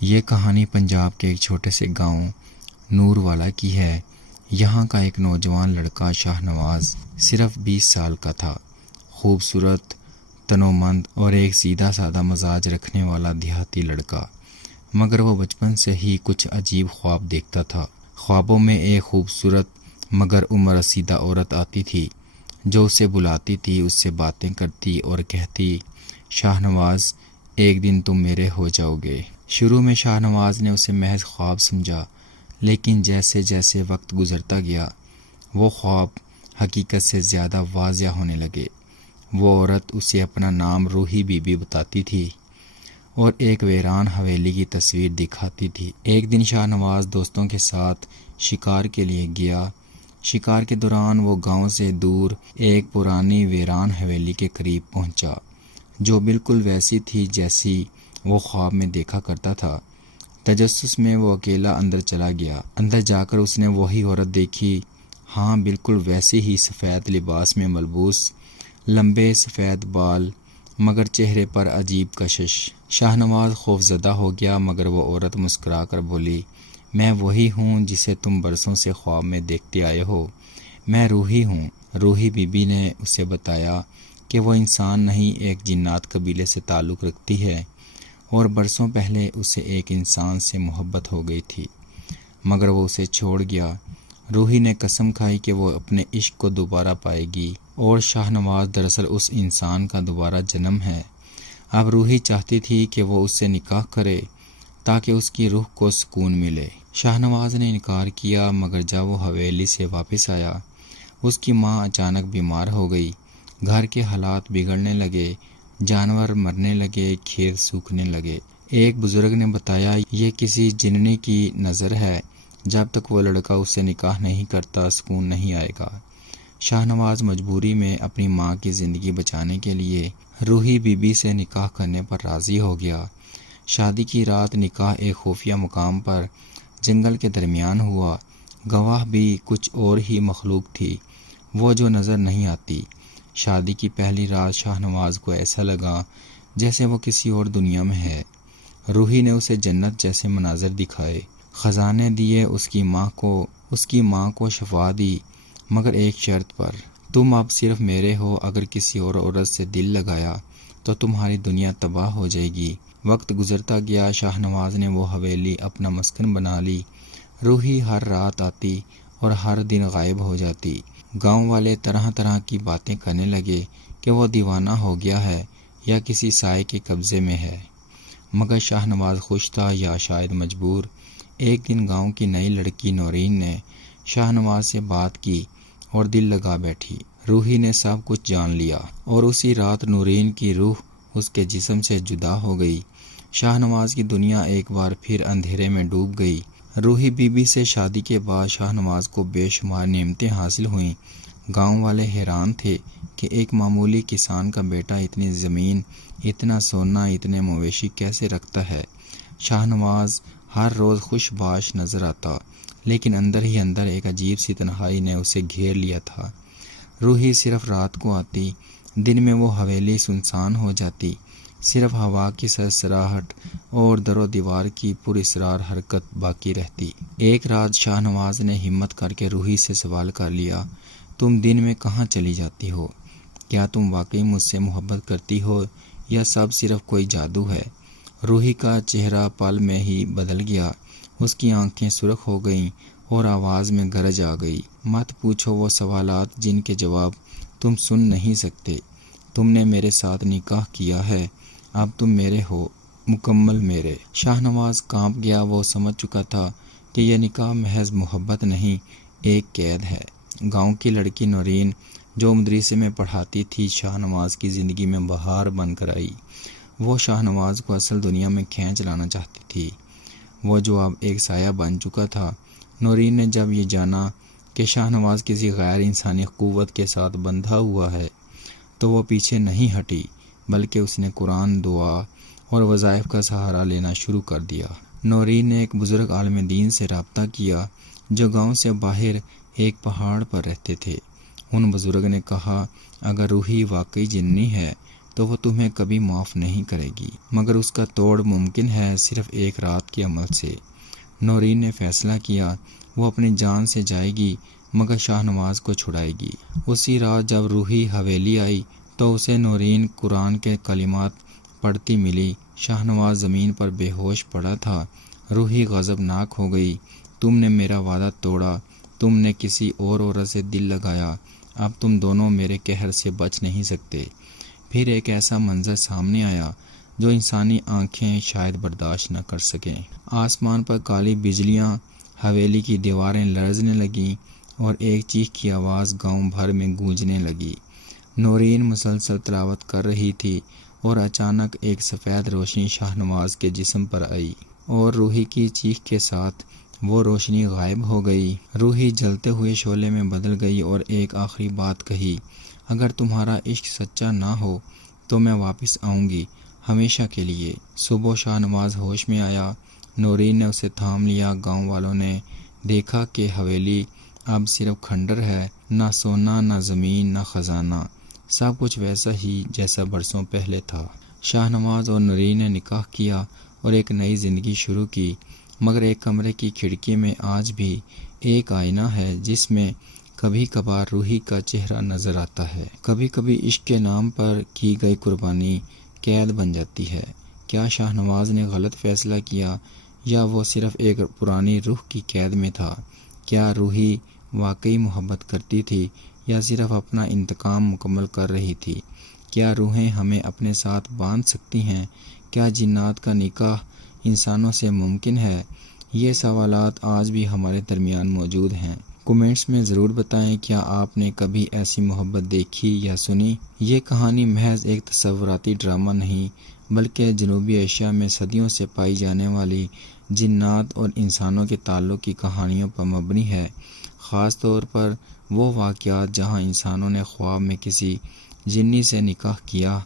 یہ کہانی پنجاب کے ایک چھوٹے سے گاؤں نور والا کی ہے۔ یہاں کا ایک نوجوان لڑکا شاہ نواز صرف 20 سال کا تھا۔ خوبصورت، تنومند اور ایک سیدھا سادہ مزاج رکھنے والا دیہاتی لڑکا، مگر وہ بچپن سے ہی کچھ عجیب خواب دیکھتا تھا۔ خوابوں میں ایک خوبصورت مگر عمر رسیدہ عورت آتی تھی جو اسے بلاتی تھی، اس سے باتیں کرتی اور کہتی، شاہ نواز ایک دن تم میرے ہو جاؤ گے۔ شروع میں شاہ نواز نے اسے محض خواب سمجھا، لیکن جیسے جیسے وقت گزرتا گیا وہ خواب حقیقت سے زیادہ واضح ہونے لگے۔ وہ عورت اسے اپنا نام روحی بی بی بتاتی تھی اور ایک ویران حویلی کی تصویر دکھاتی تھی۔ ایک دن شاہ نواز دوستوں کے ساتھ شکار کے لیے گیا۔ شکار کے دوران وہ گاؤں سے دور ایک پرانی ویران حویلی کے قریب پہنچا، جو بالکل ویسی تھی جیسی وہ خواب میں دیکھا کرتا تھا۔ تجسس میں وہ اکیلا اندر چلا گیا۔ اندر جا کر اس نے وہی عورت دیکھی، ہاں بالکل ویسی ہی، سفید لباس میں ملبوس، لمبے سفید بال، مگر چہرے پر عجیب کشش۔ شاہ نواز خوف زدہ ہو گیا، مگر وہ عورت مسکرا کر بولی، میں وہی ہوں جسے تم برسوں سے خواب میں دیکھتے آئے ہو، میں روحی ہوں۔ روحی بی بی نے اسے بتایا کہ وہ انسان نہیں، ایک جنات قبیلے سے تعلق رکھتی ہے اور برسوں پہلے اسے ایک انسان سے محبت ہو گئی تھی، مگر وہ اسے چھوڑ گیا۔ روحی نے قسم کھائی کہ وہ اپنے عشق کو دوبارہ پائے گی، اور شاہ نواز دراصل اس انسان کا دوبارہ جنم ہے۔ اب روحی چاہتی تھی کہ وہ اس سے نکاح کرے تاکہ اس کی روح کو سکون ملے۔ شاہ نواز نے انکار کیا، مگر جب وہ حویلی سے واپس آیا، اس کی ماں اچانک بیمار ہو گئی۔ گھر کے حالات بگڑنے لگے، جانور مرنے لگے، کھیت سوکھنے لگے۔ ایک بزرگ نے بتایا، یہ کسی جننی کی نظر ہے، جب تک وہ لڑکا اس سے نکاح نہیں کرتا سکون نہیں آئے گا۔ شاہ نواز مجبوری میں اپنی ماں کی زندگی بچانے کے لیے روحی بی بی سے نکاح کرنے پر راضی ہو گیا۔ شادی کی رات نکاح ایک خفیہ مقام پر جنگل کے درمیان ہوا۔ گواہ بھی کچھ اور ہی مخلوق تھی، وہ جو نظر نہیں آتی۔ شادی کی پہلی رات شاہ نواز کو ایسا لگا جیسے وہ کسی اور دنیا میں ہے۔ روحی نے اسے جنت جیسے مناظر دکھائے، خزانے دیے، اس کی ماں کو شفا دی، مگر ایک شرط پر، تم اب صرف میرے ہو، اگر کسی اور عورت سے دل لگایا تو تمہاری دنیا تباہ ہو جائے گی۔ وقت گزرتا گیا، شاہ نواز نے وہ حویلی اپنا مسکن بنا لی۔ روحی ہر رات آتی اور ہر دن غائب ہو جاتی۔ گاؤں والے طرح طرح کی باتیں کرنے لگے کہ وہ دیوانہ ہو گیا ہے یا کسی سائے کے قبضے میں ہے، مگر شاہ نواز خوش تھا یا شاید مجبور۔ ایک دن گاؤں کی نئی لڑکی نورین نے شاہ نواز سے بات کی اور دل لگا بیٹھی۔ روحی نے سب کچھ جان لیا اور اسی رات نورین کی روح اس کے جسم سے جدا ہو گئی۔ شاہ نواز کی دنیا ایک بار پھر اندھیرے میں ڈوب گئی۔ روحی بی بی سے شادی کے بعد شاہ نواز کو بے شمار نعمتیں حاصل ہوئیں۔ گاؤں والے حیران تھے کہ ایک معمولی کسان کا بیٹا اتنی زمین، اتنا سونا، اتنے مویشی کیسے رکھتا ہے۔ شاہ نواز ہر روز خوش باش نظر آتا، لیکن اندر ہی اندر ایک عجیب سی تنہائی نے اسے گھیر لیا تھا۔ روحی صرف رات کو آتی، دن میں وہ حویلی سنسان ہو جاتی، صرف ہوا کی سرسراہٹ اور در و دیوار کی پراسرار حرکت باقی رہتی۔ ایک رات شاہ نواز نے ہمت کر کے روحی سے سوال کر لیا، تم دن میں کہاں چلی جاتی ہو؟ کیا تم واقعی مجھ سے محبت کرتی ہو یا سب صرف کوئی جادو ہے؟ روحی کا چہرہ پل میں ہی بدل گیا، اس کی آنکھیں سرخ ہو گئیں اور آواز میں گرج آ گئی، مت پوچھو وہ سوالات جن کے جواب تم سن نہیں سکتے۔ تم نے میرے ساتھ نکاح کیا ہے، اب تم میرے ہو، مکمل میرے۔ شاہ نواز کانپ گیا، وہ سمجھ چکا تھا کہ یہ نکاح محض محبت نہیں، ایک قید ہے۔ گاؤں کی لڑکی نورین جو مدرسے میں پڑھاتی تھی، شاہ نواز کی زندگی میں بہار بن کر آئی۔ وہ شاہ نواز کو اصل دنیا میں کھینچ لانا چاہتی تھی، وہ جو اب ایک سایہ بن چکا تھا۔ نورین نے جب یہ جانا کہ شاہ نواز کسی غیر انسانی قوت کے ساتھ بندھا ہوا ہے تو وہ پیچھے نہیں ہٹی، بلکہ اس نے قرآن، دعا اور وظائف کا سہارا لینا شروع کر دیا۔ نورین نے ایک بزرگ عالم دین سے رابطہ کیا جو گاؤں سے باہر ایک پہاڑ پر رہتے تھے۔ ان بزرگ نے کہا، اگر روحی واقعی جننی ہے تو وہ تمہیں کبھی معاف نہیں کرے گی، مگر اس کا توڑ ممکن ہے صرف ایک رات کے عمل سے۔ نورین نے فیصلہ کیا وہ اپنی جان سے جائے گی مگر شاہ نواز کو چھڑائے گی۔ اسی رات جب روحی حویلی آئی تو اسے نورین قرآن کے کلمات پڑھتی ملی۔ شاہ نواز زمین پر بے ہوش پڑا تھا۔ روحی غضبناک ہو گئی، تم نے میرا وعدہ توڑا، تم نے کسی اور عورت سے دل لگایا، اب تم دونوں میرے قہر سے بچ نہیں سکتے۔ پھر ایک ایسا منظر سامنے آیا جو انسانی آنکھیں شاید برداشت نہ کر سکیں۔ آسمان پر کالی بجلیاں، حویلی کی دیواریں لرزنے لگیں اور ایک چیخ کی آواز گاؤں بھر میں گونجنے لگی۔ نورین مسلسل تلاوت کر رہی تھی اور اچانک ایک سفید روشنی شاہ نواز کے جسم پر آئی اور روحی کی چیخ کے ساتھ وہ روشنی غائب ہو گئی۔ روحی جلتے ہوئے شعلے میں بدل گئی اور ایک آخری بات کہی، اگر تمہارا عشق سچا نہ ہو تو میں واپس آؤں گی ہمیشہ کے لیے۔ صبح شاہ نواز ہوش میں آیا، نورین نے اسے تھام لیا۔ گاؤں والوں نے دیکھا کہ حویلی اب صرف کھنڈر ہے، نہ سونا، نہ زمین، نہ خزانہ، سب کچھ ویسا ہی جیسا برسوں پہلے تھا۔ شاہ نواز اور نورین نے نکاح کیا اور ایک نئی زندگی شروع کی، مگر ایک کمرے کی کھڑکی میں آج بھی ایک آئینہ ہے جس میں کبھی کبھار روحی کا چہرہ نظر آتا ہے۔ کبھی کبھی عشق کے نام پر کی گئی قربانی قید بن جاتی ہے۔ کیا شاہ نواز نے غلط فیصلہ کیا یا وہ صرف ایک پرانی روح کی قید میں تھا؟ کیا روحی واقعی محبت کرتی تھی یا صرف اپنا انتقام مکمل کر رہی تھی؟ کیا روحیں ہمیں اپنے ساتھ باندھ سکتی ہیں؟ کیا جنات کا نکاح انسانوں سے ممکن ہے؟ یہ سوالات آج بھی ہمارے درمیان موجود ہیں۔ کمنٹس میں ضرور بتائیں، کیا آپ نے کبھی ایسی محبت دیکھی یا سنی؟ یہ کہانی محض ایک تصوراتی ڈرامہ نہیں بلکہ جنوبی ایشیا میں صدیوں سے پائی جانے والی جنات اور انسانوں کے تعلق کی کہانیوں پر مبنی ہے، خاص طور پر وہ واقعات جہاں انسانوں نے خواب میں کسی جنی سے نکاح کیا